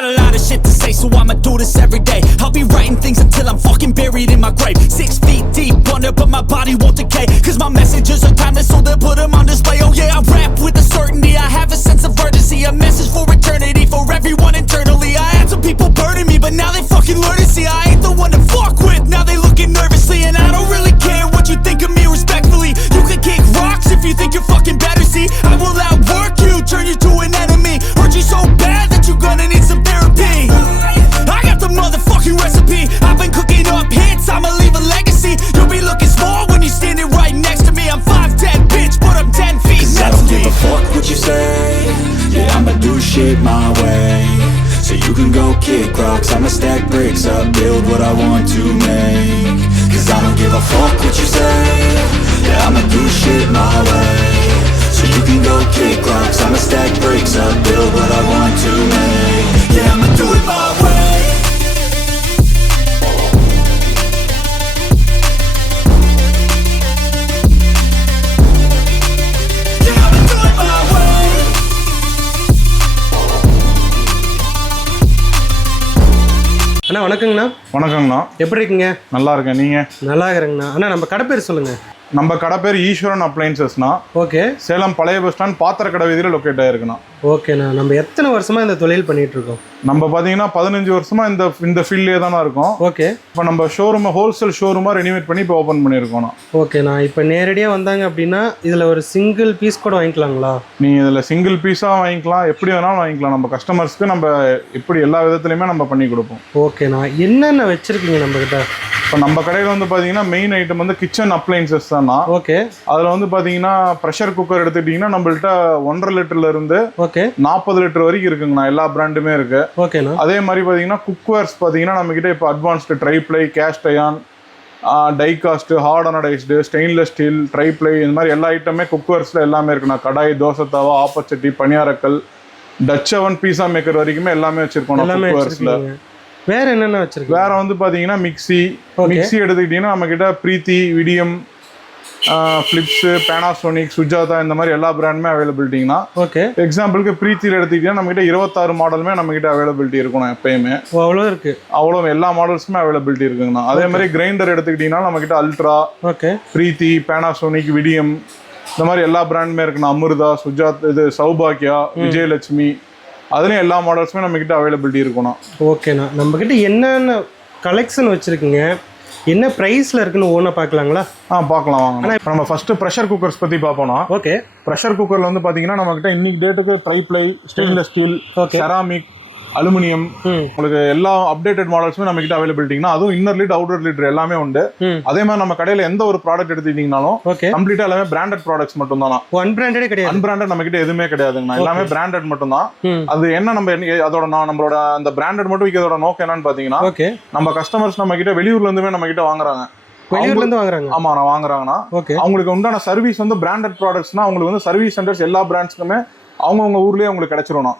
got a lot of shit to say, so I'ma do this every day. I'll be writing things until I'm fucking buried in my grave. Six feet deep under, but my body won't decay. Cause my messages are timeless, so they'll put them on display. Oh yeah, I rap with a certainty. I have a sense of urgency, a message for eternity, for everyone internally. I had some people burning me, but now they fucking learn to see I ain't the one to fuck with. Now they looking nervously, and I வணக்கங்கண்ணா. எப்படி இருக்கீங்க? நல்லா இருக்கேன். நீங்கள் நல்லா இருக்கிறேங்கண்ணா. அண்ணா நம்ம கடை பேர் சொல்லுங்க. நம்ம கடை பேர் ஈஸ்வரன் அப்ளைன்சஸ்னா ஓகே. சேலம் பழைய பஸ் ஸ்டாண்ட் பாத்திர கடை வீதியில் லொக்கேட் ஆயிருக்குண்ணா. ஓகேண்ணா நம்ம எத்தனை வருஷமா இந்த தொழில் பண்ணிட்டு இருக்கோம் நம்ம பார்த்தீங்கன்னா பதினஞ்சு வருஷமா இந்த இந்த ஃபீல்ட்லேயே தானே இருக்கோம். ஓகே. இப்போ நம்ம ஷோரூமை ஹோல்சேல் ஷோரூமாக ரெனிமேட் பண்ணி இப்போ ஓப்பன் பண்ணியிருக்கோண்ணா. ஓகேண்ணா இப்போ நேரடியாக வந்தாங்க அப்படின்னா இதில் ஒரு சிங்கிள் பீஸ் கூட வாங்கிக்கலாங்களா? நீங்கள் இதில் சிங்கிள் பீஸாக வாங்கிக்கலாம் எப்படி வேணாலும் வாங்கிக்கலாம். நம்ம கஸ்டமர்ஸ்க்கு நம்ம எப்படி எல்லா விதத்துலையுமே நம்ம பண்ணி கொடுப்போம். ஓகேண்ணா என்னென்ன வச்சுருக்கீங்க நம்மக்கிட்ட இப்போ நம்ம கடையில் வந்து பார்த்தீங்கன்னா மெயின் ஐட்டம் வந்து கிச்சன் அப்ளைன்சஸ் தானா ஓகே அதில் வந்து பார்த்தீங்கன்னா ப்ரெஷர் குக்கர் எடுத்துக்கிட்டிங்கன்னா நம்மள்ட்ட ஒன்றரை லிட்டர்ல இருந்து ஓகே நாற்பது லிட்டர் வரைக்கும் இருக்குங்கண்ணா. எல்லா பிராண்டுமே இருக்குது ஓகேண்ணா அதே மாதிரி பார்த்தீங்கன்னா குக்வேர்ஸ் பார்த்தீங்கன்னா நம்மக்கிட்ட இப்போ advanced triply cast iron diecast hard anodised stainless steel triply இந்த மாதிரி எல்லா ஐட்டமே குக்வேர்ஸில் எல்லாமே இருக்குண்ணா. கடாய் தோசை தவா ஆப்பச்சட்டி பணியாரக்கல் டச் அவன் பீஸா மேக்கர் வரைக்குமே எல்லாமே வச்சிருக்கோம் குக்வேர்ஸில் வேற என்னென்ன வச்சுருக்கீங்க? வேற வந்து பார்த்தீங்கன்னா மிக்ஸி Okay. மிக்ஸி எடுத்துக்கிட்டிங்கன்னா நம்மக்கிட்ட பிரீத்தி விடியம் ஃப்ளிப்ஸு பேனாசோனிக் சுஜாதா இந்த மாதிரி எல்லா பிராண்டுமே அவைலபிலிட்டிங்கண்ணா ஓகே எக்ஸாம்பிளுக்கு பிரீத்தியில் எடுத்துக்கிட்டிங்கன்னா நம்மக்கிட்ட இருபத்தாறு மாடலுமே நம்மக்கிட்ட அவைலபிலிட்டி இருக்கணும் எப்பயுமே. அவ்வளோ இருக்கு. அவ்வளோ எல்லா மாடல்ஸுமே அவைலபிலிட்டி இருக்குங்கண்ணா. அதே மாதிரி கிரைண்டர் எடுத்துக்கிட்டிங்கன்னா நம்மக்கிட்ட Ultra okay Preethi Panasonic Vidiem இந்த மாதிரி எல்லா பிராண்டுமே இருக்குண்ணா. அமிர்தா சுஜாத் இது சௌபாக்கியா விஜயலட்சுமி அதுலேயும் எல்லா மாடல்ஸுமே நம்மக்கிட்ட அவைலபிலிட்டி இருக்குண்ணா ஓகேண்ணா நம்மக்கிட்ட என்னென்ன கலெக்ஷன் வச்சுருக்கீங்க? என்ன ப்ரைஸில் இருக்குன்னு ஓனாக பார்க்கலாங்களா? ஆ பார்க்கலாம் வாங்க இப்போ நம்ம ஃபர்ஸ்ட் ப்ரெஷர் குக்கர்ஸ் பற்றி பார்ப்போம்னா ஓகே ப்ரெஷர் குக்கரில் வந்து பார்த்தீங்கன்னா நம்மக்கிட்ட இன்னைக்கு டேட்டுக்கு triply stainless steel Okay. Ceramic aluminium. உங்களுக்கு எல்லா அப்டேட்டட் மாடல்ஸுமே நம்ம கிட்ட அவைலபிலிட்டிங்கன்னா அதுவும் இன்னர் லிட் அவுட்டர் லிட்டர் எல்லாமே உண்டு. அதே மாதிரி நம்ம கடையில எந்த ஒரு ப்ராடக்ட் எடுத்துக்கிட்டீங்கனாலும் கம்ப்ளீட்டா எல்லாமே பிராண்டட் ப்ராடக்ட்ஸ் மட்டும் தானா அன்பிராண்டடே கிடையாது. அன்பிராண்டட் நம்ம கிட்ட எதுவுமே கிடையாதுங்கண்ணா. எல்லாமே பிராண்டட் மட்டும் தான் அது என்ன நம்ம அதோட நான் நம்மளோட அந்த பிராண்டட் மட்டும் விற்கிறதோட நோக்கம் என்னன்னு பாத்தீங்கன்னா நம்ம கஸ்டமர்ஸ் நம்ம கிட்ட வெளியூர்ல இருந்துமே நம்ம கிட்ட வாங்குறாங்க. வெளியூர்ல இருந்து வாங்குறாங்க. ஆமா நான் வாங்குறாங்கன்னா அவங்களுக்கு உண்டான சர்வீஸ் வந்து பிராண்டட் ப்ராடக்ட்ஸ்னா அவங்களுக்கு வந்து சர்வீஸ் சென்டர்ஸ் எல்லா பிராண்ட்ஸ்க்குமே அவங்கவுங்க ஊர்லயே உங்களுக்கு கிடைச்சிரும்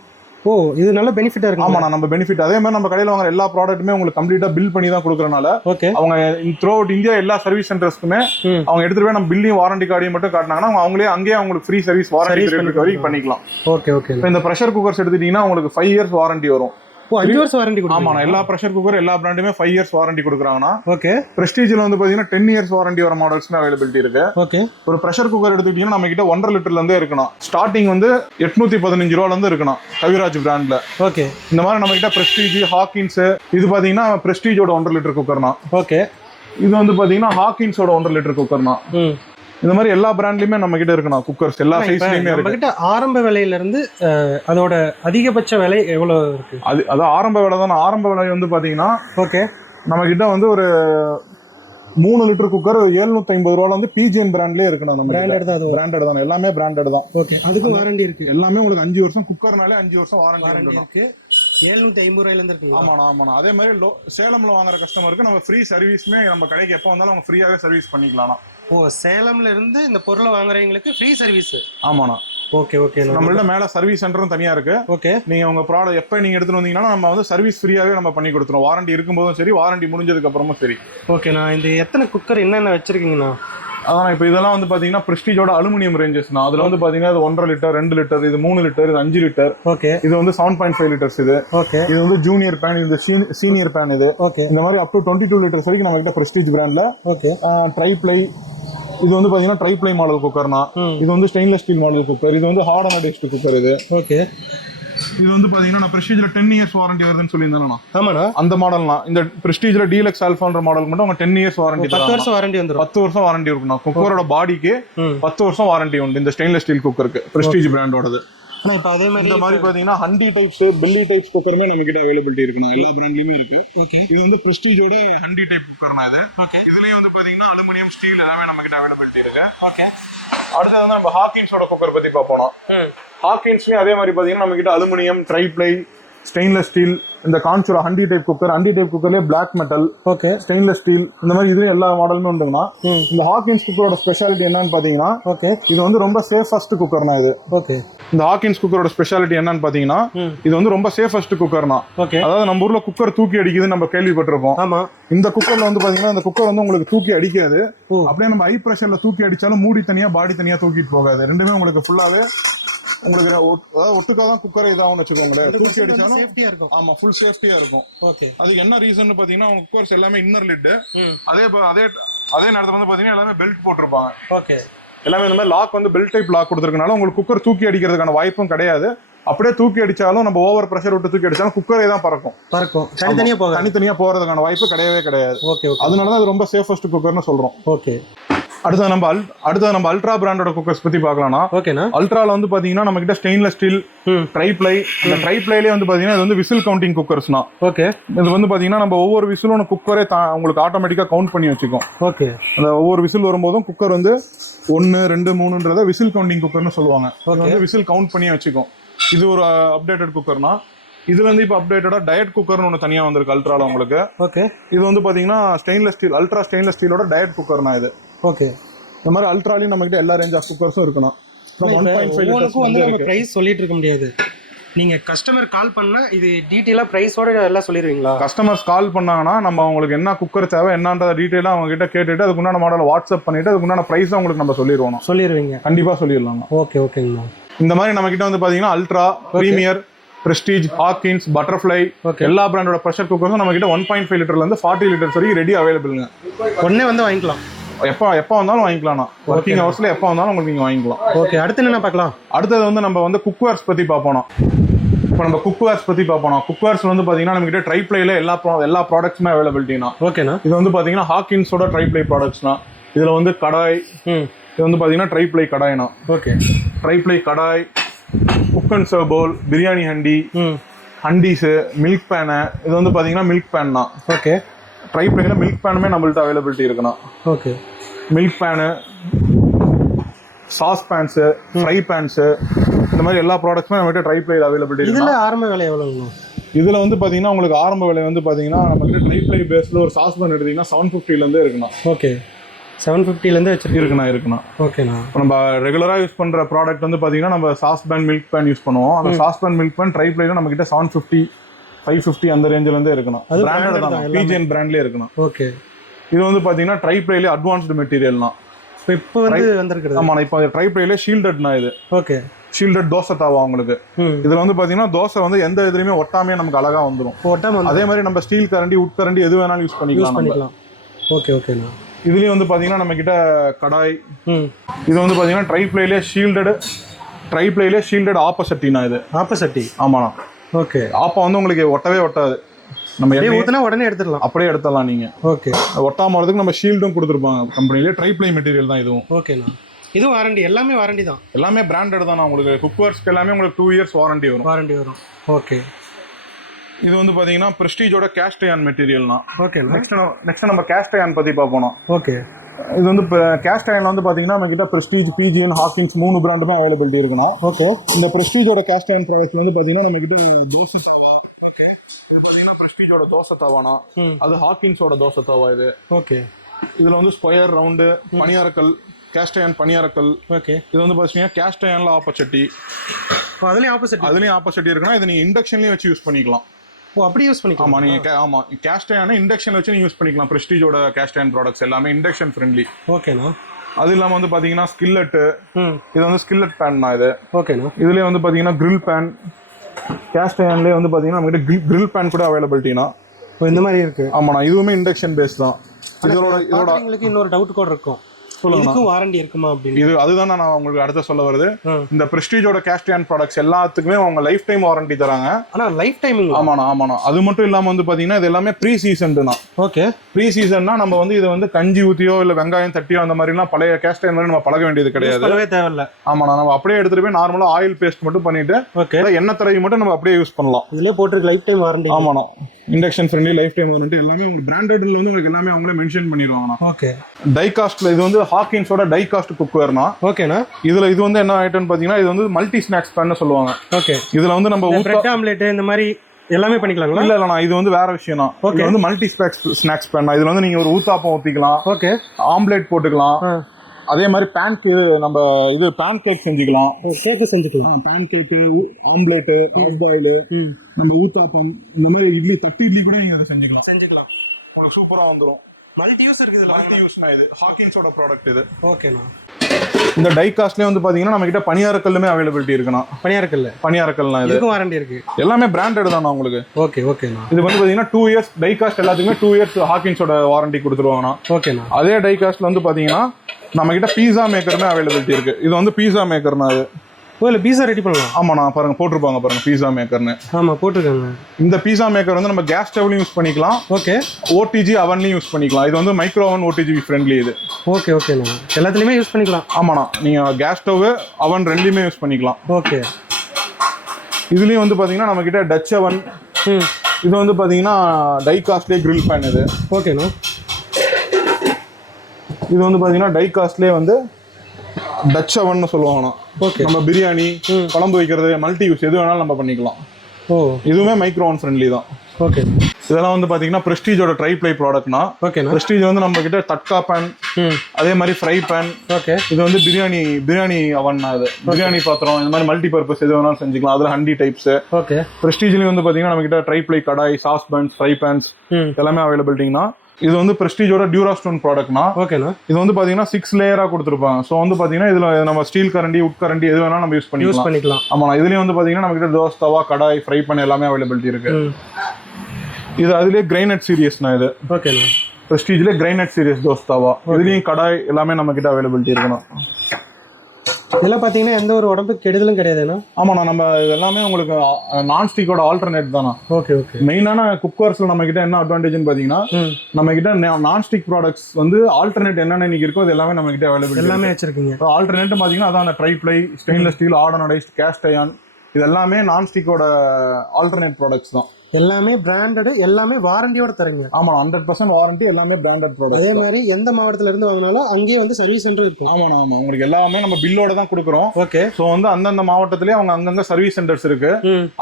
ஓ இது நல்ல பெனிஃபிட்டா இருக்கு ஆமா நம்ம பெனிஃபிட் அதே மாதிரி நம்ம கடையில வாங்குற எல்லா ப்ராடக்ட்டுமே உங்களுக்கு கம்ப்ளீட்டா பில் பண்ணி தான் கொடுக்கறனால ஓகே. அவங்க த்ரூ அவுட் இந்தியா எல்லா சர்வீஸ் சென்டர்ஸ்க்குமே அவங்க எடுத்துட்டு போய் நம்ம பில்லையும் வாரண்டி கார்டையும் மட்டும் காட்டினாங்கன்னா அவங்க அவங்களே அங்கேயே அவங்களுக்கு ஃப்ரீ சர்வீஸ் வாரண்டி வரைக்கும் பண்ணிக்கலாம். Okay okay. இந்த ப்ரெஷர் குக்கர்ஸ் எடுத்துட்டீங்கன்னா உங்களுக்கு ஃபைவ் இயர்ஸ் வாரண்டி வரும். அஞ்சு வருஷம் வாரண்டி ஆமா எல்லா ப்ரெஷர் குக்கர் எல்லா பிராண்டுமே ஃபைவ் இயர்ஸ் வாரண்டி கொடுக்குறாங்கன்னா ஓகே. பிரஸ்டீஜில் வந்து பாத்தீங்கன்னா டென் இயர்ஸ் வாரண்டி வர மாடல்ஸ்மே அவைலபிலிட்டி இருக்கு. ஓகே. ஒரு ப்ரெஷர் குக்கர் எடுத்துக்கிட்டீங்கன்னா நம்ம கிட்ட ஒன்றரை லிட்டர்ல இருந்தே இருக்கணும். ஸ்டார்டிங் வந்து எட்நூத்தி பதினஞ்சு ரூபால இருந்து இருக்கணும் கவிராஜ் பிராண்ட்ல ஓகே. இந்த மாதிரி நம்ம கிட்ட பிரஸ்டீஜ் ஹாக்கின்ஸ் இது பாத்தீங்கன்னா பிரஸ்டீஜோட ஒன்றரை லிட்டர் குக்கர்னா ஓகே. இது வந்து பாத்தீங்கன்னா ஹாக்கின்ஸோட ஒன்றரை லிட்டர் குக்கர்னா ம். இந்த மாதிரி எல்லா பிராண்ட்லயுமே நம்ம கிட்ட இருக்கணும் குக்கர்ஸ் எல்லா சைஸ்லயுமே நம்ம இருக்கு. கிட்ட ஆரம்ப விலையில இருந்து அதோட அதிகபட்ச விலை எவ்வளவு இருக்கு? அது அது ஆரம்ப விலை தான். ஆரம்ப விலை வந்து பாத்தீங்கன்னா ஓகே. நம்ம கிட்ட வந்து ஒரு மூணு லிட்டர் குக்கர் எழுநூத்தி ஐம்பது ரூபால வந்து பிஜிஎன் பிராண்ட்லயே இருக்கணும் நம்ம பிராண்டட் தான் அது. பிராண்டட் தான். எல்லாமே பிராண்டட் தான். ஓகே அதுக்கும் வாரண்டி இருக்கு. எல்லாமே உங்களுக்கு அஞ்சு வருஷம் குக்கர்னாலே அஞ்சு வருஷம் வாரண்டி இருக்கு. எழுநூத்தி ஐம்பது ரூபாயில இருந்து இருக்குங்களா? ஆமாண்ணா ஆமாண்ணா. அதே மாதிரி லோ சேலம்ல வாங்குற கஸ்டமருக்கு நம்ம ஃப்ரீ சர்வீஸ்மே நம்ம கடைக்கு எப்போ வந்தாலும் அவங்க ஃப்ரீயாவே சர்வீஸ் பண்ணிக்கலாம் ஓ சேலம்ல இருந்து இந்த பொருளை வாங்குறவங்களுக்கு ஃப்ரீ சர்வீஸ் ஆமாண்ணா. ஓகே ஓகேண்ணா நம்மள்ட்ட மேல சர்வீஸ் சென்டரும் தனியா இருக்கு. ஓகே நீங்க உங்க ப்ராடக்ட் எப்ப நீங்க எடுத்துட்டு வந்தீங்கன்னா நம்ம வந்து சர்வீஸ் ஃப்ரீயாவே நம்ம பண்ணி கொடுத்துருவோம். வாரண்டி இருக்கும்போதும் சரி வாரண்டி முடிஞ்சதுக்கு அப்புறமும் சரி ஓகேண்ணா இந்த எத்தனை குக்கர் என்னென்ன வச்சிருக்கீங்கண்ணா? அதான் இப்போ இதெல்லாம் வந்து பாத்தீங்கன்னா பிரஸ்டீஜோட அலுமினியம் ரேஞ்சஸ் தான் அதுல வந்து பாத்தீங்கன்னா இது ஒன்றரை லிட்டர் ரெண்டு லிட்டர் இது மூணு லிட்டர் இது அஞ்சு லிட்டர் ஓகே இது வந்து செவன் பாயிண்ட் ஃபைவ் லிட்டர்ஸ் இது. ஓகே இது வந்து ஜூனியர் பேன் இது சீனியர் பேன் இது. ஓகே இந்த மாதிரி up to twenty two litres வரைக்கும் நம்ம கிட்ட பிரஸ்டீஜ் பிராண்ட்ல ஓகே ட்ரைப்ளை இது வந்து பாத்தீங்கன்னா ட்ரைப்ளை மாடல் குக்கர்னா இது வந்து ஸ்டெயின்லெஸ் ஸ்டீல் மாடல் குக்கர் இது வந்து ஹார்ட் அனடைஸ்ட் குக்கர் இது. ஓகே. இது வந்து பாத்தீங்கன்னா நான் பிரஸ்டீஜ்ல டென் இயர்ஸ் வாரண்டி வருதுன்னு சொல்லியிருந்தேன் ஆமாண்ணா. அந்த மாடல்னா இந்த பிரஸ்டீஜ்ல டீலக்ஸ் ஆல்ஃபான்ற மாடல் மட்டும் அவங்க டென் இயர்ஸ் வாரண்டி பத்து வருஷம் வாரண்டி வந்துடும் பத்து வருஷம் வாரண்டி இருக்கணும் குக்கரோட பாடிக்கு. பத்து வருஷம் வாரண்டி உண்டு இந்த ஸ்டெயின்லெஸ் ஸ்டீல் குக்கருக்கு பிரஸ்டீஜ் பிராண்டோடது ஆனால் இப்போ அதே மாதிரி இந்த மாதிரி பாத்தீங்கன்னா ஹண்டி டைப்ஸ் பெல்லி டைப்ஸ் குக்கருமே நம்ம கிட்ட அவைலபிலிட்டி இருக்குண்ணா எல்லா பிராண்ட்லயுமே இருக்கு. ஓகே இது வந்து பிரஸ்டீஜோட ஹண்டி டைப் குக்கர்னா இது. இதுலயும் வந்து பாத்தீங்கன்னா அலுமினியம் ஸ்டீல் எல்லாமே நம்ம கிட்ட அவைலபிலிட்டி இருக்கு. ஓகே அடுத்தது வந்து நம்ம ஹாக்கின்ஸோட குக்கர் பத்தி பார்ப்போம். ஹாக்கின்ஸ்லயும் அதே மாதிரி பாத்தீங்கன்னா நம்ம கிட்ட அலுமினியம் ட்ரைப்ளை ஸ்டெயின்லெஸ் ஸ்டீல் இந்த Contura handi type cooker handi type குக்கர்லயே black metal okay stainless steel இந்த மாதிரி இதுல எல்லா மாடலுமே உண்டுங்கண்ணா. இந்த ஹாக்கின்ஸ் குக்கரோட ஸ்பெஷாலிட்டி என்னன்னு பாத்தீங்கன்னா ஓகே இது வந்து ரொம்ப சேஃபஸ்ட் குக்கர்னா இது. ஓகே இந்த ஹாக்கின்ஸ் குக்கரோட ஸ்பெஷாலிட்டி என்னன்னு பாத்தீங்கன்னா ம். இது வந்து ரொம்ப சேஃபஸ்ட் குக்கர்னா ஓகே அதாவது நம்ம ஊர்ல குக்கர் தூக்கி அடிக்குதுன்னு நம்ம கேள்விப்பட்டிருப்போம். ஆமாம் இந்த குக்கர்ல வந்து பாத்தீங்கன்னா இந்த குக்கர் வந்து உங்களுக்கு தூக்கி அடிக்காது. அப்படியே நம்ம ஹை பிரஷர்ல தூக்கி அடிச்சாலும் மூடி தனியா பாடி தனியா தூக்கிட்டு போகாது. ரெண்டுமே உங்களுக்கு ஃபுல்லாவே உங்களுக்கு அதாவது ஒட்டுக்கா தான் குக்கர் இதாகும்னு வச்சுக்கோங்களேன். தூக்கி அடிச்சாலும் சேஃப்டியாக இருக்கும். ஆமா ஃபுல் சேஃப்டியா இருக்கும். ஓகே அதுக்கு என்ன ரீசன் பாத்தீங்கன்னா உங்க குக்கர்ஸ் எல்லாமே இன்னர் லிட்டு ம். அதே அதே அதே நேரத்துல வந்து பாத்தீங்கன்னா எல்லாமே பெல்ட் போட்டிருப்பாங்க. ஓகே எல்லாமே இந்த மாதிரி லாக் வந்து பெல்ட் டைப் லாக் கொடுத்துருக்கனால உங்களுக்கு குக்கர் தூக்கி அடிக்கிறதுக்கான வாய்ப்பும் கிடையாது. அப்படியே தூக்கி அடிச்சாலும் நம்ம ஓவர் ப்ரெஷர் விட்டு தூக்கி அடிச்சாலும் குக்கரே தான் பறக்கும். பறக்கும். தனித்தனியாக போகாது. தனித்தனியா போறதுக்கான வாய்ப்பு கிடையவே கிடையாது. ஓகே ஓகே அதனால தான் அது ரொம்ப சேஃபஸ்ட் குக்கர்னு சொல்றோம். ஓகே அடுத்து நம்ம அல் அடுத்து நம்ம அல்ட்ரா பிராண்டோட குக்கர்ஸ் பத்தி பார்க்கலாம்னா ஓகேண்ணா அல்ட்ரால வந்து பாத்தீங்கன்னா நம்ம கிட்ட ஸ்டெயின்லெஸ் ஸ்டீல் ம். ட்ரைப்ளை இந்த ட்ரைப்ளைலே வந்து பாத்தீங்கன்னா இது வந்து விசில் கவுண்டிங் குக்கர்ஸ்னா ஓகே இது வந்து பாத்தீங்கன்னா நம்ம ஒவ்வொரு விசிலும் குக்கரே தா உங்களுக்கு ஆட்டோமேட்டிக்கா கவுண்ட் பண்ணி வச்சுக்கும். ஓகே அந்த ஒவ்வொரு விசில் வரும்போதும் குக்கர் வந்து ஒன்று ரெண்டு மூணுன்றத விசில் கவுண்டிங் குக்கர்னு சொல்லுவாங்க. இது வந்து விசில் கவுண்ட் பண்ணி வச்சுக்கும். இது ஒரு அப்டேட்டட் குக்கர்னா இதுல இருந்து இப்போ அப்டேட்டடா டயட் குக்கர்னு ஒன்று தனியா வந்திருக்கு அல்ட்ரால உங்களுக்கு. ஓகே இது வந்து பாத்தீங்கன்னா ஸ்டெயின்லெஸ் ஸ்டீல் அல்ட்ரா ஸ்டெயின்லெஸ் ஸ்டீலோட டயட் குக்கர்னா இது. ஓகே. இந்த மாதிரி அல்ட்ராலையும் நம்ம கிட்ட எல்லா ரேஞ்ச் ஆஃப் குக்கர்ஸும் இருக்கணும். ஒவ்வொன்றுக்கும் வந்து நம்ம ப்ரைஸ் சொல்லிட்டு இருக்க முடியாது. நீங்க கஸ்டமர் கால் பண்ணா இது டீட்டெயிலாக ப்ரைஸோட எல்லாம் சொல்லிடுவீங்களா? கஸ்டமர்ஸ் கால் பண்ணாங்கன்னா நம்ம அவங்களுக்கு என்ன குக்கர் தேவை என்னன்றத டீட்டெயிலாக அவங்க கிட்ட கேட்டுட்டு அதுக்குண்டான மாடலை வாட்ஸ்அப் பண்ணிட்டு அதுக்குண்டான ப்ரைஸ் அவங்களுக்கு நம்ம சொல்லிடுவோம். சொல்லிடுவீங்க. கண்டிப்பா சொல்லிடலாம் ஓகே ஓகேங்கண்ணா இந்த மாதிரி நம்ம கிட்ட வந்து பாத்தீங்கன்னா ultra premier Prestige Hawkins Butterfly. எல்லா பிராண்டோட ப்ரெஷர் குக்கர்ஸும் நம்ம கிட்ட ஒன் பாயிண்ட் ஃபைவ் லிட்டர்ல இருந்து ஃபார்ட்டி லிட்டர்ஸ் வரைக்கும் ரெடி அவைலபிள்ங்க உடனே வந்து வாங்கிக்கலாம். எப்போ எப்போ வந்தாலும் வாங்கிக்கலாம் ஒர்க்கிங் ஹவர்ஸ்ல எப்போ வந்தாலும் உங்களுக்கு நீங்க வாங்கிக்கலாம். ஓகே அடுத்து என்ன பார்க்கலாம்? அடுத்தது வந்து நம்ம வந்து குக்வேர்ஸ் பத்தி பார்ப்போம் இப்போ நம்ம குக்வேர்ஸ் பத்தி பார்ப்போம் குக்வேர்ஸ் வந்து பாத்தீங்கன்னா நம்ம கிட்ட ட்ரைப்ளைல எல்லா எல்லா ப்ராடக்ட்ஸுமே அவைலபிலிட்டினா ஓகேண்ணா இது வந்து பாத்தீங்கன்னா ஹாக்கின்ஸோட ட்ரைப்ளை ப்ராடக்ட்ஸ்னா இதுல வந்து கடாய் ம். இது வந்து பாத்தீங்கன்னா triply கடாய்னா okay triply kadai cook and serve bowl biryani handi ம். ஹண்டீஸு மில்க் பேனு இது வந்து பாத்தீங்கன்னா மில்க் பேன் தான் ஓகே ட்ரைப்ளைல மில்க் பேனுமே நம்மள்ட்ட அவைலபிலிட்டி இருக்குண்ணா. Okay milk pan sauce pans fry pans இந்த மாதிரி எல்லா ப்ராடக்ட்ஸுமே நம்மகிட்ட ட்ரைப்ளைல அவைலபிலிட்டி இருக்கு இதில் ஆரம்ப விலை எவ்வளோங்கண்ணா இதுல வந்து பாத்தீங்கன்னா உங்களுக்கு ஆரம்ப விலை வந்து பாத்தீங்கன்னா நம்ம கிட்ட ட்ரைப்ளை பேஸ்ல ஒரு சாஸ் பேன் எடுத்தீங்கன்னா செவன் ஃபிஃப்டில இருந்தே இருக்குண்ணா. ஓகே. செவன் ஃபிஃப்டிலேருந்து வச்சிருக்கீங்க. இருக்குண்ணா இருக்குண்ணா. ஓகேண்ணா. இப்போ நம்ம ரெகுலரா யூஸ் பண்ற ப்ராடக்ட் வந்து பாத்தீங்கன்னா நம்ம sauce pan milk pan use பண்ணுவோம். அந்த சாஸ் பேன் மில்க் பேன் ட்ரைப்ளைல நம்ம கிட்ட செவன் ஃபிஃப்டி ஃபைவ் ஃபிஃப்டி அந்த ரேஞ்சில இருந்தே இருக்கணும் பிராண்டட் தான். பிஜிஎன் பிராண்ட்லேயே இருக்கணும் ஓகே. இது வந்து பாத்தீங்கன்னா ட்ரைப்ளைல அட்வான்ஸ்டு மெட்டீரியல்னா இப்போ இப்போ வந்து வந்திருக்கிறது. ஆமா இப்போ ட்ரைப்ளைல ஷீல்டட்னா இது. ஓகே. ஷீல்டட் தோசை தாவா உங்களுக்கு. ம். இதுல வந்து பாத்தீங்கன்னா தோசை வந்து எந்த இதுலயுமே ஒட்டாமே நமக்கு அழகா வந்துரும். போட்டால் வந்து அதே மாதிரி நம்ம ஸ்டீல் கரண்டி உட் கரண்டி எது வேணாலும் யூஸ் பண்ணிக்கலாம் ஓகே ஓகேண்ணா இதுலயும் வந்து பாத்தீங்கன்னா நம்ம கிட்ட கடாய். இது வந்து பாத்தீங்கன்னா ட்ரைப்ளைலே ஷீல்டடு ட்ரைப்ளைலே ஷீல்டட் ஆப்போசிட்டினா இது. ஆப்போசிட்டி ஆமாண்ணா. ஓகே. ஆப்பம் வந்து உங்களுக்கு ஒட்டவே ஒட்டாது. நம்ம எண்ணெய் ஊற்றினா உடனே எடுத்துடலாம். அப்படியே எடுத்துடலாம் நீங்க. ஓகே. ஒட்டாம வரதுக்கு நம்ம ஷீல்டும் கொடுத்துருப்பாங்க. கம்பெனிலே ட்ரைப்ளை மெட்டீரியல் தான் இதுவும். ஓகேண்ணா இதுவும் வாரண்டி எல்லாமே வாரண்டி தான். எல்லாமே பிராண்டட் தான் உங்களுக்கு. குக்வேர்ஸ்க்கு எல்லாமே உங்களுக்கு டூ இயர்ஸ் வாரண்டி வரும். வாரண்டி வரும். ஓகே. இது வந்து பாத்தீங்கன்னா பிரஸ்டீஜோட கேஸ்ட் அயன் மெட்டீரியல்னா ஓகேண்ணா நெக்ஸ்ட் நெக்ஸ்ட் நம்ம கேஸ்ட் அயன் பத்தி பார்ப்போம் ஓகே. இது வந்து கேஸ்ட் அயன்ல வந்து பாத்தீங்கன்னா நம்ம கிட்ட பிரஸ்டீஜ் பிஜிஎன் ஹாக்கின்ஸ் மூணு பிராண்டுமே அவைலபிலிட்டி இருக்கணும் ஓகே. இந்த பிரஸ்டீஜோட கேஸ்ட் அயன் ப்ராடக்ட் வந்து பாத்தீங்கன்னா நம்ம கிட்ட தோசை தவா ஓகே இது பாத்தீங்கன்னா பிரஸ்டீஜோட தோசை தவானா? அது ஹாக்கின்ஸோட தோசை தவா இது. ஓகே. இதுல வந்து ஸ்கொயர் ரவுண்டு பணியாரக்கல் கேஸ்ட் அயன் பனியாரக்கல். ஓகே. இது வந்து பார்த்தீங்கன்னா கேஸ்ட் அயன்ல ஆப்பச்சட்டி. அதுலேயும் ஆப்போசிட். அதுலயும் ஆப்போசிட் இருக்குன்னா இதை நீங்க இண்டக்ஷன்லயும் வச்சு யூஸ் பண்ணிக்கலாம். ஓ அப்படி யூஸ் பண்ணிக்கலாம். ஆமா நீங்க ஆமா. கேஸ்ட் அயன் இண்டக்ஷன் வச்சு நீங்க யூஸ் பண்ணிக்கலாம். பிரஸ்டீஜோட கேஸ்ட் அயன் ப்ராடக்ட்ஸ் எல்லாமே இண்டக்ஷன் ஃப்ரெண்ட்லி ஓகேண்ணா அது இல்லாம வந்து பாத்தீங்கன்னா ஸ்கில்லட்டு ம். இது வந்து ஸ்கில்லட் பேன் தான் இது ஓகேண்ணா இதுலயே வந்து பாத்தீங்கன்னா grill பேன் கேஸ்ட் அயன்லயே வந்து பாத்தீங்கன்னா நம்மகிட்ட grill பேன் கூட அவைலபிலிட்டினா இந்த மாதிரி இருக்கு. ஆமாண்ணா இதுவுமே இண்டக்ஷன் பேஸ் தான் இதோட இதோட இன்னொரு டவுட் கூட இருக்கும். இதுக்கும் வாரண்டி இருக்குமா அப்படின்னு? இது அதுதான் நான் உங்களுக்கு அடுத்த சொல்ல வருது. இந்த பிரஸ்டீஜோட கேஸ்ட் அயன் ப்ராடக்ட்ஸ் எல்லாத்துக்குமே அவங்க லைஃப் டைம் வாரண்டி தராங்க. ஆனால் லைஃப் டைமிங் ஆமாண்ணா ஆமாண்ணா. அது மட்டும் இல்லாம வந்து பாத்தீங்கன்னா இது எல்லாமே ப்ரீ சீசன்டுனா ஓகே. ப்ரீ சீசன்னா நம்ம வந்து இதை வந்து கஞ்சி ஊத்தியோ இல்ல வெங்காயம் தட்டியோ அந்த மாதிரிலாம் பழைய கேஸ்ட் அயன் மாதிரி நம்ம பழக வேண்டியது கிடையாது. தேவையில்ல. ஆமாண்ணா நம்ம அப்படியே எடுத்துட்டு போய் நார்மலா ஆயில் பேஸ்ட் மட்டும் பண்ணிட்டு ஓகே. எண்ணெய் தடவி மட்டும் நம்ம அப்படியே யூஸ் பண்ணலாம். இதுலயே போட்டிருக்கு லைஃப் டைம் வாரண்டி ஆமாண்ணா. Induction friendly life time warranty எல்லாமே உங்களுக்கு பிராண்டட்ல வந்து உங்களுக்கு எல்லாமே அவங்களே மென்ஷன் பண்ணிடுவாங்கண்ணா. ஓகே டை காஸ்ட்ல இது வந்து ஹாக்கின்ஸோட டை காஸ்ட் குக்வேர்னா ஓகேண்ணா இதுல இது வந்து என்ன ஐட்டம்னு பாத்தீங்கன்னா இது வந்து மல்டி ஸ்நாக்ஸ் பேன் சொல்லுவாங்க. ஓகே இதுல வந்து நம்ம பிரெட் ஆம்லெட் இந்த மாதிரி எல்லாமே பண்ணிக்கலாங்களா? இல்ல இல்லண்ணா இது வந்து வேற விஷயம் தான் இது வந்து மல்டி ஸ்நாக்ஸ் ஸ்நாக்ஸ் பேன் இதுல வந்து நீங்க ஒரு ஊத்தாப்பம் ஊத்திக்கலாம். ஓகே ஆம்லேட் போட்டுக்கலாம். அதே மாதிரி பேன் இது நம்ம இது பேன் கேக் செஞ்சுக்கலாம். கேக்கு செஞ்சுக்கலாம் pancake omelette half boil நம்ம ஊத்தாப்பம் இந்த மாதிரி இட்லி தட்டு இட்லி கூட நீங்க இதை செஞ்சுக்கலாம். செஞ்சுக்கலாம். உங்களுக்கு சூப்பரா வந்துரும். மல்டி யூஸ் இருக்குது மல்டி யூஸ்னா இது. ஹாக்கின்ஸோட ப்ராடக்ட் இது. ஓகேண்ணா இந்த டை காஸ்ட்லயே வந்து பாத்தீங்கன்னா நம்ம கிட்ட பனியாரக்கல்லுமே அவைலபிலிட்டி இருக்குண்ணா பணியாரக்கல்ல? பனியாரக்கல்லாம் இது. வாரண்டி இருக்கு? எல்லாமே பிராண்டட் தானா உங்களுக்கு. ஓகே ஓகேண்ணா இது வந்து பாத்தீங்கன்னா டூ இயர்ஸ் டை காஸ்ட் எல்லாத்துக்குமே டூ இயர்ஸ் ஹாக்கின்ஸோட வாரண்டி கொடுத்துருவாங்கண்ணா ஓகேண்ணா அதே டை காஸ்ட்ல வந்து பாத்தீங்கன்னா நம்ம கிட்ட பீஸா மேக்கருமே அவைலபிலிட்டி இருக்கு. இது வந்து பீஸா மேக்கர்னா அது ஓ இல்லை பீஸா ரெடி பண்ணலாம். ஆமாண்ணா பாருங்க போட்டிருப்பாங்க பாருங்க பீஸா மேக்கர்னு ஆமா போட்டிருக்காங்க. இந்த பீஸா மேக்கர் வந்து நம்ம கேஸ் ஸ்டவ்லையும் யூஸ் பண்ணிக்கலாம். ஓகே. ஓடிஜி அவன்லையும் யூஸ் பண்ணிக்கலாம். இது வந்து மைக்ரோ அவன் ஓடிஜி ஃப்ரெண்ட்லி இது. ஓகே ஓகேண்ணா எல்லாத்துலேயுமே யூஸ் பண்ணிக்கலாம். ஆமாண்ணா நீங்க கேஸ் ஸ்டவ் அவன் ரெண்டுலையுமே யூஸ் பண்ணிக்கலாம். ஓகே. இதுலயும் வந்து பாத்தீங்கன்னா நம்ம கிட்ட டச் அவன் ம். இது வந்து பாத்தீங்கன்னா டை காஸ்ட்லேயே grill பேன் இது. ஓகேண்ணா இது வந்து பாத்தீங்கன்னா டை காஸ்ட்லேயே வந்து டச் அவன் சொல்லுவாங்கண்ணா. ஓகே. நம்ம பிரியாணி குழம்பு வைக்கிறது மல்டி யூஸ் எது வேணாலும் நம்ம பண்ணிக்கலாம். ஓ. இதுவுமே மைக்ரோ ஓவன் ஃப்ரெண்ட்லி தான். ஓகே. இதெல்லாம் வந்து பாத்தீங்கன்னா பிரஸ்டீஜோட ட்ரை ப்ளை ப்ராடக்ட்னா ஓகேண்ணா பிரஸ்டீஜ் வந்து நம்ம கிட்ட தட்கா பேன் அதே மாதிரி ஃப்ரை பேன் ஓகே. இது வந்து பிரியாணி பிரியாணி அவன் அது பிரியாணி பாத்திரம் இந்த மாதிரி மல்டி பர்பஸ் எது வேணாலும் செஞ்சுக்கலாம். அதுல ஹண்டி டைப்ஸ் ஓகே. பிரஸ்டீஜ்லயும் வந்து பாத்தீங்கன்னா நம்ம கிட்ட tri ply kadai sauce pans fry pans எல்லாமே அவைலபிலிட்டிங்கனா இது வந்து பிரஸ்டீஜோட டியூராஸ்டோன் ப்ராடக்ட்னா ஓகேண்ணா இது வந்து பாத்தீங்கன்னா சிக்ஸ் லேயரா கொடுத்துருப்பாங்க. ஸோ வந்து பாத்தீங்கன்னா இதுல நம்ம ஸ்டீல் கரண்டி உட் கரண்டி எது வேணாலும் நம்ம யூஸ் யூஸ் பண்ணிக்கலாம். ஆமாண்ணா இதுலயும் வந்து பாத்தீங்கன்னா நம்ம கிட்ட தோசை தவா கடாய் ஃப்ரை பண்ண எல்லாமே அவைலபிலிட்டி இருக்கு. இது அதுலயே கிரைனட் சீரியஸ்னா இது. ஓகேண்ணா பிரஸ்டீஜ்ல கிரைனட் சீரியஸ் தோசை தவா. இதுலயும் கடாய் எல்லாமே நம்ம கிட்ட அவைலபிலிட்டி இருக்கணும். இதெல்லாம் பார்த்தீங்கன்னா எந்த ஒரு உடம்புக்கு கெடுதலும் கிடையாதுண்ணா? ஆமாண்ணா நம்ம இது எல்லாமே உங்களுக்கு நான் ஸ்டிக்கோட ஆல்டர்னேட் தானா ஓகே ஓகே. மெயினான குக்கர்ஸ்ல நம்ம கிட்ட என்ன அட்வான்டேஜ்னு பாத்தீங்கன்னா ம். நம்ம கிட்ட நான் ஸ்டிக் ப்ராடக்ட்ஸ் வந்து ஆல்டர்னேட் என்னென்ன இன்னைக்கு இருக்கோ அது எல்லாமே நம்ம கிட்ட அவைலபிள் எல்லாமே வச்சிருக்கீங்க. ஆல்டர்னேட் பாத்தீங்கன்னா அதான் அந்த tri ply stainless steel anodised cast iron இது எல்லாமே நான் ஸ்டிக்கோட ஆல்டர்னேட் ப்ராடக்ட்ஸ் தான். எல்லாமே பிராண்டடு எல்லாமே வாரண்டியோட தருங்க. ஆமா ஹண்ட்ரட் பர்சன்ட் வாரண்டி எல்லாமே பிராண்டட் ப்ராடக்ட் அதே மாதிரி எந்த மாவட்டத்துல இருந்து வாங்கினாலும் அங்கேயே வந்து சர்வீஸ் சென்டர் இருக்கும். ஆமாண்ணா ஆமா. உங்களுக்கு எல்லாமே நம்ம பில்லோட தான் கொடுக்குறோம். ஓகே ஸோ வந்து அந்தந்த மாவட்டத்திலேயே அவங்க அங்கங்க சர்வீஸ் சென்டர்ஸ் இருக்கு.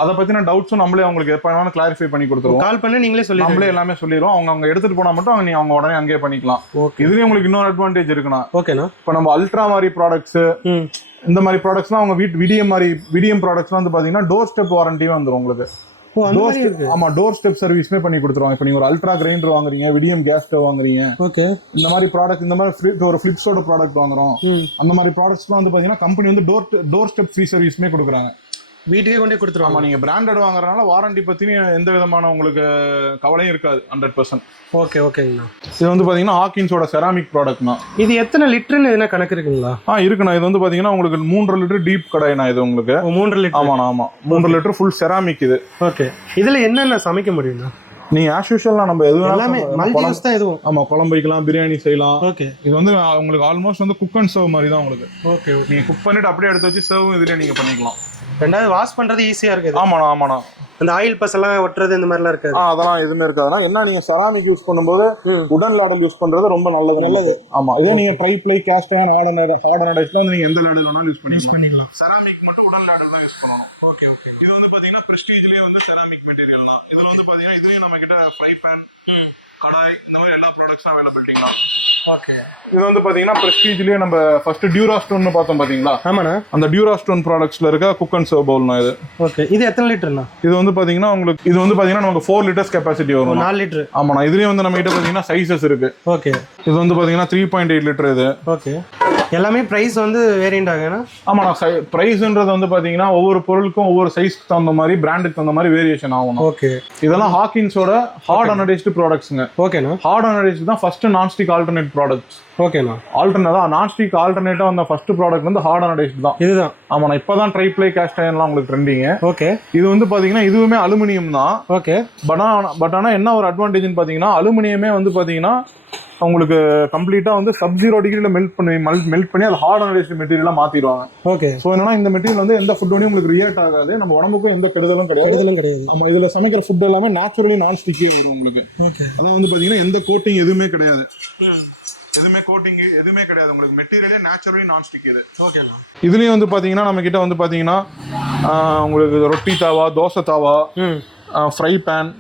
அதை பத்தின டவுட்ஸும் நம்மளே அவங்களுக்கு எப்ப வேணாலும் கிளாரிஃபை பண்ணி கொடுத்துருவோம். கால் பண்ணி நீங்களே சொல்லிடுங்க. நம்மளே எல்லாமே சொல்லிடுவோம். அவங்க அவங்க எடுத்துட்டு போனா மட்டும் அவங்க நீ அவங்க உடனே அங்கேயே பண்ணிக்கலாம். இதுலயும் உங்களுக்கு இன்னொரு அட்வான்டேஜ் இருக்குண்ணா. ஓகேண்ணா இப்போ நம்ம அல்ட்ரா மாதிரி ப்ராடக்ட்ஸ் இந்த மாதிரி ப்ராடக்ட்ஸ்லாம் அவங்க வீட் விடிஎம் மாதிரி விடிஎம் ப்ராடக்ட்ஸ்லாம் வந்து பாத்தீங்கன்னா டோர் ஸ்டெப் வாரண்டியும் வந்துரும் உங்களுக்கு. ஆமா டோர் ஸ்டெப் சர்வீஸ்மே பண்ணி கொடுத்துருவாங்க. இப்போ நீங்க ஒரு அல்ட்ரா கிரைண்டர் வாங்குறீங்க விடிஎம் கேஸ் ஸ்டவ் வாங்குறீங்க. ஓகே. இந்த மாதிரி ப்ராடக்ட் இந்த மாதிரி ஒரு ஃபிளிப்ஸோட ப்ராடக்ட் வாங்குறோம். அந்த மாதிரி ப்ராடக்ட்ஸ்லாம் வந்து பாத்தீங்கன்னா கம்பெனி வந்து டோர் டோர் ஸ்டெப் ஃப்ரீ சர்வீஸ்மே கொடுக்குறாங்க. வீட்டுக்கே கொண்டே கொடுத்துருவாங்க. நீங்க பிராண்டட் வாங்குறதுனால வாரண்டி பத்தின எந்த விதமான உங்களுக்கு கவலையும் இருக்காது ஹண்ட்ரட் பர்சன்ட் ஓகே ஓகேங்கண்ணா இது வந்து பாத்தீங்கன்னா ஹாக்கின்ஸோட செராமிக் ப்ராடக்ட் தான். இது எத்தனை லிட்டர்னு எதுனா கணக்கு இருக்குங்களா? ஆ இருக்குண்ணா. இது வந்து பாத்தீங்கன்னா உங்களுக்கு மூன்றரை லிட்டர் டீப் கடாய்ண்ணா இது உங்களுக்கு. ஓ, மூன்றரை லிட்டர். ஆமாண்ணா ஆமா. மூன்று லிட்டர் ஃபுல் செராமிக் இது. ஓகே இதுல என்னென்ன சமைக்க முடியும்ண்ணா? நீங்க ஆஸ் யூஷுவல் நம்ம எது எல்லாமே மல்டி யூஸ் தான் எதுவும். ஆமா குழம்பு வைக்கலாம் பிரியாணி செய்யலாம். ஓகே இது வந்து உங்களுக்கு ஆல்மோஸ்ட் வந்து குக் அண்ட் சர்வ் மாதிரி தான் உங்களுக்கு. ஓகே ஓகே நீங்க குக் பண்ணிட்டு அப்படியே எடுத்து வச்சு சர்வ் இதுலயே நீங்க பண்ணிக்கலாம். ரெண்டாவது வாஷ் பண்றது ஈஸியா இருக்குது. ஆமாண்ணா ஆமாண்ணா. அந்த ஆயில் பஸ் எல்லாம் ஒட்டுறது இந்த மாதிரிலாம் இருக்காது. ஆ அதெல்லாம் எதுவுமே இருக்காதுன்னா என்ன நீங்க செராமிக் யூஸ் பண்ணும்போது உடன் லாடல் யூஸ் பண்றது ரொம்ப நல்லது. நல்லது ஆமா. இதே நீங்க tri ply cast on order order வந்து நீங்க எந்த லாடல் வேணாலும் யூஸ் பண்ணி பண்ணிக்கலாம். செராமிக் மட்டும் உடன் லாடல் தான் யூஸ் பண்ணணும் ஓகே ஓகே இது வந்து பாத்தீங்கன்னா பிரஸ்டீஜ்லயே வந்து செராமிக் மெட்டீரியல் தான். இதுல வந்து பாத்தீங்கன்னா இதுலயும் நம்ம கிட்ட ஃப்ரை பேன் கடாய் இந்த மாதிரி எல்லா ப்ராடக்ட்ஸும் அவைலபிலிட்டிங்களா இது வந்து பாத்தீங்கன்னா பிரஸ்டீஜ்லயே நம்ம ஃபர்ஸ்ட் டியூரா ஸ்டோன் பார்த்தோம் பாத்தீங்களா? ஆமாண்ணா. அந்த டியூரா ஸ்டோன் ப்ராடக்ட்ஸ்ல இருக்க குக் அண்ட் சர்வ் பவுல்னா இது. ஓகே. இது எத்தனை லிட்டர்ண்ணா? இது வந்து பாத்தீங்கன்னா உங்களுக்கு இது வந்து பாத்தீங்கன்னா நமக்கு ஃபோர் லிட்டர்ஸ் கெப்பாசிட்டி வரும். நாலு லிட்டரு. ஆமாண்ணா. இதுலயே வந்து நம்ம கிட்ட பாத்தீங்கன்னா சைசஸ் இருக்கு. ஓகே. இது வந்து பாத்தீங்கன்னா த்ரீ பாயிண்ட் எயிட் லிட்டர் இது. ஓகே. எல்லாமே ப்ரைஸ் வந்து வேரியண்ட் ஆகுண்ணா ஆமாண்ணா சை ப்ரைஸ்ன்றது வந்து பாத்தீங்கன்னா ஒவ்வொரு பொருளுக்கும் ஒவ்வொரு சைஸ்க்கு தகுந்த மாதிரி பிராண்டுக்கு தகுந்த மாதிரி வேரியேஷன் ஆகணும் ஓகே இதெல்லாம் ஹாக்கின்ஸோட ஹார்ட் அனடைஸ்டு ப்ராடக்ட்ஸுங்க ஓகேண்ணா ஹார்ட் அனடைஸ்டு தான் ஃபர்ஸ்ட் நான்ஸ்டிக் ஆல்டர்னேட் ப்ராடக்ட்ஸ் ஓகேண்ணா ஆல்டர்னேட் தான் நான்ஸ்டிக் ஆல்டர்னேட்டாக வந்த ஃபர்ஸ்ட் ப்ராடக்ட் வந்து ஹார்ட் அனடைஸ்டு தான். இதுதான். ஆமாண்ணா இப்போ தான் ட்ரைப்ளை கேஸ்ட் அயன்லாம் உங்களுக்கு ட்ரெண்டிங்க ஓகே இது வந்து பாத்தீங்கன்னா இதுவுமே அலுமினியம் தான். ஓகே பட் ஆனால் பட் ஆனால் என்ன ஒரு அட்வான்டேஜ்னு பார்த்தீங்கன்னா அலுமினியமே வந்து பார்த்தீங்கன்னா உங்களுக்கு கம்ப்ளீட்டாக வந்து சப் ஜீரோ டிகிரியில் மெல்ட் பண்ணி மெல்ட் மெல்ட் பண்ணி அது ஹார்ட் அனடைஸ்டு மெட்டீரியலாக மாற்றிடுவாங்க ஓகே ஸோ என்னன்னா இந்த மெட்டீரியல் வந்து எந்த ஃபுட்டோடையும் உங்களுக்கு ரியாக்ட் ஆகாது. நம்ம உடம்புக்கும் எந்த கெடுதலும் கிடையாது. இதெல்லாம் கிடையாது. ஆமாம் இதில் சமைக்கிற ஃபுட் எல்லாமே நேச்சுரலி நான் ஸ்டிக்கே வரும் உங்களுக்கு. ஓகே அதான் வந்து பார்த்தீங்கன்னா எந்த கோட்டிங் எதுவுமே கிடையாது. எதுவுமே கோட்டிங் எதுவுமே கிடையாது. உங்களுக்கு மெட்டீரியலே நேச்சுரலி நான் ஸ்டிக் இது ஓகேண்ணா இதுலேயும் வந்து பார்த்தீங்கன்னா நம்ம கிட்ட வந்து பார்த்தீங்கன்னா உங்களுக்கு ரொட்டி தாவா தோசை தாவா ம். Fry pan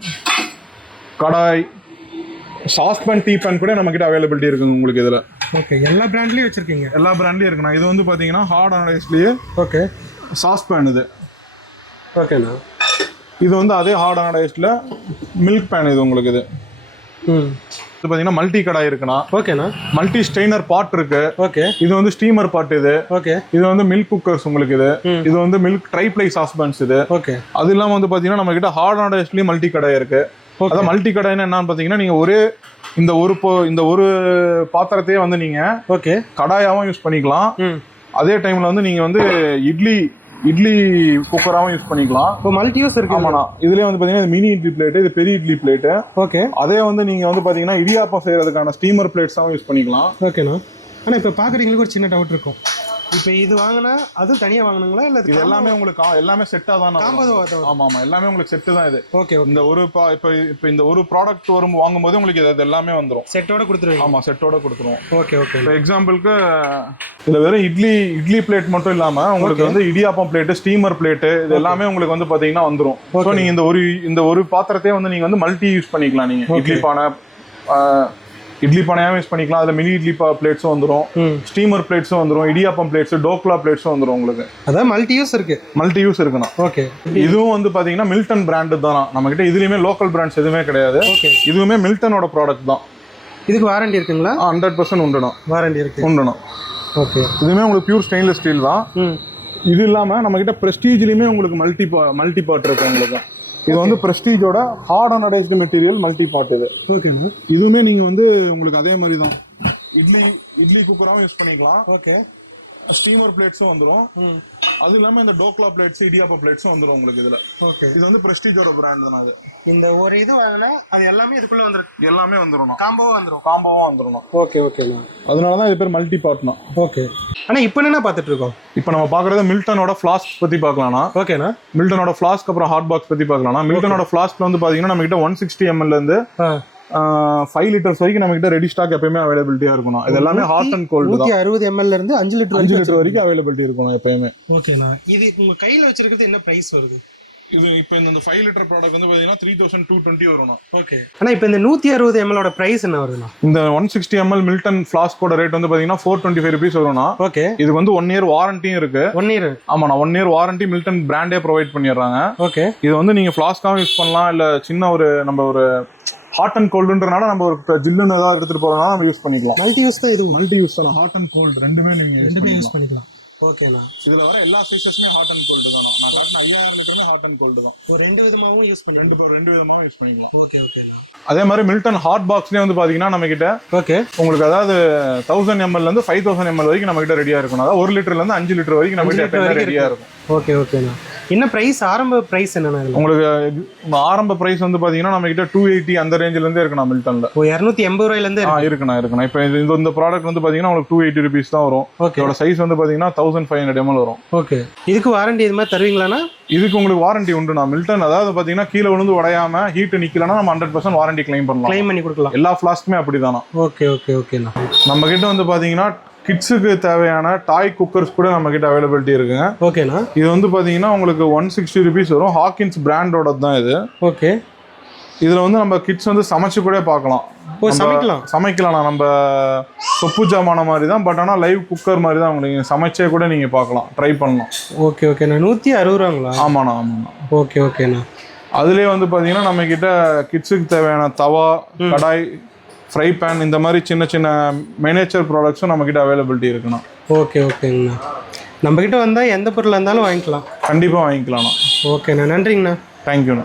kadai sauce pan tea pan கூட நம்ம கிட்ட அவைலபிலிட்டி இருக்குங்க உங்களுக்கு இதில். ஓகே எல்லா பிராண்ட்லேயும் வச்சுருக்கீங்க? எல்லா பிராண்ட்லையும் இருக்குண்ணா. இது வந்து பார்த்தீங்கன்னா ஹார்ட் அனடைஸ்லேயே ஓகே சாஸ் பேன் இது. ஓகேண்ணா இது வந்து அதே ஹார்ட் அனடைஸ்டில் மில்க் பேன் இது உங்களுக்கு இது. ம். இது பார்த்தீங்கன்னா மல்டி கடாய் இருக்குண்ணா. ஓகேண்ணா மல்டி ஸ்டெய்னர் பாட் இருக்கு. ஓகே இது வந்து ஸ்டீமர் பாட் இது. ஓகே இது வந்து மில்க் குக்கர்ஸ் உங்களுக்கு இது. இது வந்து மில்க் ட்ரைப்ளை சாஸ்பேன்ஸ் இது. ஓகே அது இல்லாமல் வந்து பார்த்தீங்கன்னா நம்ம கிட்ட ஹார்ட் அனடைஸ்லேயும் மல்டி கடாய் இருக்கு. அதான் மல்டி கடாய்னா என்னன்னு பார்த்தீங்கன்னா நீங்கள் ஒரே இந்த ஒரு பொ- இந்த ஒரு பாத்திரத்தையே வந்து நீங்கள் ஓகே கடாயாவும் யூஸ் பண்ணிக்கலாம். அதே டைம்ல வந்து நீங்க வந்து இட்லி இட்லி குக்கராகவும் யூஸ் பண்ணிக்கலாம். இப்போ மல்டி யூஸ் இருக்கு ஆமாண்ணா. இதுலயே வந்து பாத்தீங்கன்னா மினி இட்லி பிளேட் இது பெரிய இட்லி பிளேட் ஓகே அதே வந்து நீங்க வந்து பாத்தீங்கன்னா இடியாப்பம் செய்யறதுக்கான ஸ்டீமர் பிளேட்ஸாகவும் யூஸ் பண்ணிக்கலாம். ஓகேண்ணா ஆனால் இப்போ பார்க்குறீங்களுக்கு ஒரு சின்ன டவுட் இருக்கும். இப்போ இது வாங்கினா அது தனியாக வாங்கணுங்களா? இல்லை இது எல்லாமே உங்களுக்கு எல்லாமே செட்டா தான். ஆமா ஆமா எல்லாமே உங்களுக்கு செட்டு தான் இது. ஓகே இந்த ஒரு இப்ப இப்ப இந்த ஒரு ப்ராடக்ட் வரும் வாங்கும்போது உங்களுக்கு இது எல்லாமே வந்துரும். செட்டோட கொடுத்துருவீங்க. ஆமா செட்டோட கொடுத்துருவோம். ஓகே ஓகே இப்போ எக்ஸாம்பிளுக்கு இதுல வெறும் இட்லி இட்லி பிளேட் மட்டும் இல்லாம உங்களுக்கு வந்து இடியாப்பம் பிளேட் ஸ்டீமர் பிளேட் இது எல்லாமே உங்களுக்கு வந்து பாத்தீங்கன்னா வந்துரும். ஸோ நீங்க இந்த ஒரு இந்த ஒரு பாத்திரத்தையே வந்து நீங்க வந்து மல்டி யூஸ் பண்ணிக்கலாம் நீங்க. இட்லி பானை இட்லி பானையாவும் யூஸ் பண்ணிக்கலாம். அதுல மினி இட்லி பிளேட்ஸும் வந்துரும். ம். ஸ்டீமர் பிளேட்ஸும் வந்துரும். இடியாப்பம் பிளேட்ஸ் டோக்லா பிளேட்ஸும் வந்துரும் உங்களுக்கு. அதான் மல்டி யூஸ் இருக்கு. மல்டி யூஸ் இருக்குண்ணா. ஓகே இதுவும் வந்து பாத்தீங்கன்னா மில்டன் பிராண்டு தான்? நம்ம கிட்ட இதுலயுமே லோக்கல் பிராண்ட்ஸ் எதுவுமே கிடையாது. ஓகே இதுவுமே மில்டனோட ப்ராடக்ட் தான். இதுக்கு வாரண்டி இருக்குங்களா? ஹண்ட்ரட் பர்சன்ட் உண்டுணும் வாரண்டி இருக்கு. உண்டுணும் ஓகே இதுவுமே உங்களுக்கு பியூர் ஸ்டெயின்லெஸ் ஸ்டீல் தான். இது இல்லாம நம்ம கிட்ட பிரஸ்டீஜ்லயுமே உங்களுக்கு மல்டி மல்டி பார்ட் இருக்கு உங்களுக்கு. இது வந்து பிரஸ்டீஜோட hard anodised material multi part இது. ஓகேண்ணா இதுவுமே நீங்க வந்து உங்களுக்கு அதே மாதிரி தான். இட்லி இட்லி குக்கராகவும் யூஸ் பண்ணிக்கலாம். ஓகே ஸ்டீமர் பிளேட்ஸும் வந்துரும். ம். அது இல்லாம இந்த டோக்லா பிளேட்ஸ் இடியாப்பா பிளேட்ஸும் வந்துரும் உங்களுக்கு இதுல. ஓகே. இது வந்து பிரஸ்டீஜோட பிராண்ட் தான் அது. இந்த ஒரு இது வாங்கினா அது எல்லாமே இதுக்குள்ள வந்துருக்கு எல்லாமே வந்துரும் காம்போவா வந்துரும். காம்போவா வந்துரும் ஓகே ஓகேண்ணா அதனால தான் இது பேர் மல்டி பார்ட்னா ஓகே. அண்ணா இப்போ என்ன பார்த்துட்டு இருக்கோம் இப்போ நம்ம பார்க்குறது மில்டனோட ஃப்ளாஸ்க் பத்தி பார்க்கலாம்னா ஓகேண்ணா மில்டனோட ஃப்ளாஸ்க் அப்புறம் ஹாட் பாக்ஸ் பத்தி பார்க்கலாம்னா மில்டனோட ஃப்ளாஸ்க்ல வந்து பாத்தீங்கன்னா நம்ம கிட்ட ஒன் சிக்ஸ்டி எம்எல்ல இருந்து ஃபைவ் லிட்டர்ஸ் வரைக்கும் நம்ம கிட்ட ரெடி ஸ்டாக் எப்பயுமே அவைலபிலிட்டியா இருக்கணும். இது எல்லாமே ஹாட் அண்ட் கோல்டு தான். நூற்றி அறுபது எம்எல்ல இருந்து அஞ்சு லிட்டர் அஞ்சு லிட்டர் வரைக்கும் அவைலபிலிட்டி இருக்கணும் எப்பயுமே. ஓகேண்ணா இது உங்க கையில வச்சிருக்கிறது என்ன பிரைஸ் வருது? இது இப்போ இந்த ஃபைவ் லிட்டர் ப்ராடக்ட் வந்து பாத்தீங்கன்னா த்ரீ தௌசண்ட் டூ டுவெண்ட்டி வரணும் ஓகே அண்ணா இப்போ இந்த நூற்றி அறுபது எம்எலோட பிரைஸ் என்ன வருதுண்ணா? இந்த ஒன் சிக்ஸ்டி எம்எல் மில்டன் ஃபிளாஸ்கோட ரேட் வந்து பாத்தீங்கன்னா ஃபோர் டுவெண்ட்டி ஃபைவ் ருபீஸ் வரும்னா ஓகே இதுக்கு வந்து ஒன் இயர் வாரண்டியும் இருக்கு. ஒன் இயர் ஆமாண்ணா ஒன் இயர் வாரண்டி மில்டன் பிராண்டே ப்ரொவைட் பண்ணிடுறாங்க. ஓகே இது வந்து நீங்க ஃபிளாஸ்காவும் யூஸ் பண்ணலாம் இல்ல சின்ன ஒரு நம்ம ஒரு ஹாட் அண்ட் கோல்டுன்றனால நம்ம ஒரு ஜில்லுன்னு ஏதாவது எடுத்துட்டு போறதுனால நம்ம யூஸ் பண்ணிக்கலாம். மல்டி யூஸ் தான் இதுவும் மல்டி யூஸ் தான். ஹாட் அண்ட் கோல்டு ரெண்டுமே நீங்க ரெண்டுமே யூஸ் பண்ணிக்கலாம். ஓகேண்ணா. இதுல வர எல்லா சைஸஸ்மே ஹாட் அண்ட் கோல்டு தான் நான் காட்டின ஐயாயிரம் லிட்டரும் ஹாட் அண்ட் கோல்டு தான். ஒரு ரெண்டு விதமாகவும் யூஸ் பண்ணிக்கலாம். ரெண்டு ரெண்டு விதமாக யூஸ் பண்ணிக்கலாம். Okay okay. அதே மாதிரி மில்டன் ஹாட் பாக்ஸ்லயே வந்து பாத்தீங்கன்னா நம்ம கிட்ட ஓகே. உங்களுக்கு அதாவது தௌசண்ட் எம்எல் இருந்து ஃபைவ் தௌசண்ட் எம்எல் வரைக்கும் நம்ம கிட்ட ரெடியா இருக்கும் அதாவது ஒரு லிட்டர்ல இருந்து அஞ்சு லிட்டர் வரைக்கும் நம்ம அஞ்சு கிட்ட liter எப்பயுமே வரைக்கும் ரெடியா இருக்கு. இருக்கும். ஓகே ஓகேண்ணா என்ன பிரைஸ் ஆரம்ப பிரைஸ் என்னண்ணா உங்களுக்கு உங்க ஆரம்ப பிரைஸ் வந்து பாத்தீங்கன்னா நம்ம கிட்ட டூ எயிட்டி அந்த ரேஞ்சில இருந்தே இருக்கணும் மில்டன்ல ஓ இரநூத்தி எண்பது ரூபாயிலேருந்து ஆ இருக்குண்ணா இருக்குண்ணா. இப்போ இது இந்த- இந்த ப்ராடக்ட் வந்து பாத்தீங்கன்னா உங்களுக்கு டூ எயிட்டி ருபீஸ் தான் வரும். ஓகே இதோட சைஸ் வந்து பாத்தீங்கன்னா தௌசண்ட் ஃபைவ் ஹண்ட்ரட் எம்எல் வரும். ஓகே இதுக்கு வாரண்டி இது மாதிரி தருவீங்களாண்ணா? இதுக்கு உங்களுக்கு வாரண்டி உண்டுண்ணா மில்டன் அதாவது பாத்தீங்கன்னா கீழே விழுந்து உடையாம ஹீட் நிக்கலன்னா நம்ம ஹண்ட்ரட் பர்சன்ட் வாரண்டி கிளைம் பண்ணலாம். க்ளைம் பண்ணி கொடுக்கலாம். எல்லா ஃபிளாஸ்க்குமே அப்படிதானா ஓகே ஓகே ஓகேண்ணா நம்ம கிட்ட வந்து பாத்தீங்கன்னா கிட்ஸுக்கு தேவையான டாய் குக்கர்ஸ் கூட நம்ம கிட்ட அவைலபிலிட்டி இருக்குங்க. ஓகேண்ணா. இது வந்து பாத்தீங்கன்னா உங்களுக்கு ஒன் சிக்ஸ்டி ருபீஸ் வரும். ஹாக்கின்ஸ் பிராண்டோட தான் இது. ஓகே. இதில் வந்து நம்ம கிட்ஸ் வந்து சமைச்சு கூட பார்க்கலாம். சமைக்கலாம். சமைக்கலாம்ண்ணா நம்ம சொப்பு ஜாமான மாதிரி தான் பட் ஆனால் லைவ் குக்கர் மாதிரி தான் உங்களுக்கு சமைச்சே கூட நீங்கள் பார்க்கலாம். ட்ரை பண்ணலாம். ஓகே ஓகேண்ணா. நூற்றி அறுபது ரூபாங்களா ஆமாண்ணா ஆமாண்ணா. ஓகே ஓகேண்ணா. அதுலேயே வந்து பார்த்தீங்கன்னா நம்மக்கிட்ட கிட்ஸுக்கு தேவையான தவா கடாய் ஃப்ரை பேன் இந்த மாதிரி சின்ன சின்ன மினேச்சர் ப்ராடக்ட்ஸும் நம்மக்கிட்ட அவைலபிலிட்டி இருக்குண்ணா ஓகே ஓகேங்கண்ணா நம்மக்கிட்ட வந்தால் எந்த பொருளாக இருந்தாலும் வாங்கிக்கலாம். கண்டிப்பாக வாங்கிக்கலாம்ண்ணா. ஓகேண்ணா நன்றிங்கண்ணா. தேங்க்யூண்ணா